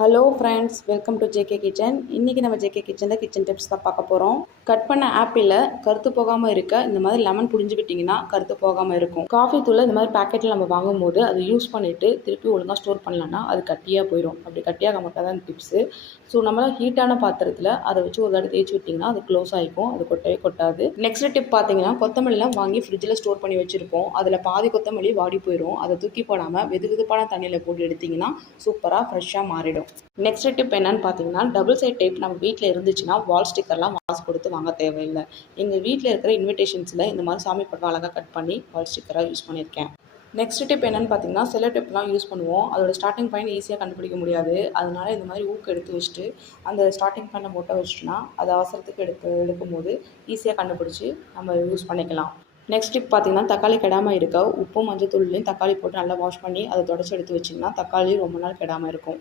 Hello friends, welcome to JK kitchen. இன்றைக்கி நம்ம JK கிச்சனில் கிச்சன் டிப்ஸ் தான் பார்க்க போகிறோம். கட் பண்ண ஆப்பிளில் கருத்து போகாமல் இருக்க இந்த மாதிரி லெமன் புழிஞ்சுக்கிட்டிங்கன்னா கருத்து போகாமல் இருக்கும். காஃபி தூளை இந்த மாதிரி பேக்கெட்டில் நம்ம வாங்கும்போது அதை யூஸ் பண்ணிவிட்டு திருப்பி ஒழுங்காக ஸ்டோர் பண்ணலன்னா அது கட்டியாக போயிடும். அப்படி கட்டியாக மட்டும் தான் டிப்ஸு. ஸோ நம்மளால் ஹீட்டான பாத்திரத்தில் அதை வச்சு ஒரு தடவை தேய்ச்சி விட்டிங்கன்னா அது க்ளோஸ் ஆகிக்கும், அது கொட்டவே கொட்டாது. நெக்ஸ்ட் டிப் பார்த்தீங்கன்னா, கொத்தமல்லிலாம் வாங்கி ஃப்ரிட்ஜில் ஸ்டோர் பண்ணி வச்சுருப்போம். அதில் பாதி கொத்தமல்லி வாடி போயிடும். அதை தூக்கி போடாமல் வெதுவெதுப்பான தண்ணியில் போட்டு எடுத்திங்கன்னா சூப்பராக ஃப்ரெஷ்ஷாக மாறிடும். நெக்ஸ்ட் டிப் என்னன்னு பார்த்தீங்கன்னா, டபுள் சைட் டேப் நம்ம வீட்டில் இருந்துச்சுன்னா வால் ஸ்டிக்கர்லாம் காசு கொடுத்து வாங்க தேவையில்லை. எங்கள் வீட்டில் இருக்கிற இன்விடேஷன்ஸில் இந்த மாதிரி சாமி படம் அழகாக கட் பண்ணி வால் ஸ்டிக்கராக யூஸ் பண்ணியிருக்கேன். நெக்ஸ்ட் டிப் என்னென்னு பார்த்தீங்கன்னா, செல்லோ டேப்லாம் யூஸ் பண்ணுவோம். அதோட ஸ்டார்டிங் பாயிண்ட் ஈஸியாக கண்டுபிடிக்க முடியாது. அதனால இந்த மாதிரி ஊக்கு எடுத்து வச்சுட்டு அந்த ஸ்டார்டிங் பாயிண்ட்டை மொட்டை வச்சுட்டோன்னா அது அவசரத்துக்கு எடுக்கும்போது ஈஸியாக கண்டுபிடிச்சி நம்ம யூஸ் பண்ணிக்கலாம். நெக்ஸ்ட் டிப் பார்த்தீங்கன்னா, தக்காளி கெடாமல் இருக்க உப்பும் மஞ்சள் தூள்லையும் தக்காளி போட்டு நல்லா வாஷ் பண்ணி அதை தொடச்சி எடுத்து வச்சிங்கன்னா தக்காளி ரொம்ப நாள் கெடாமல் இருக்கும்.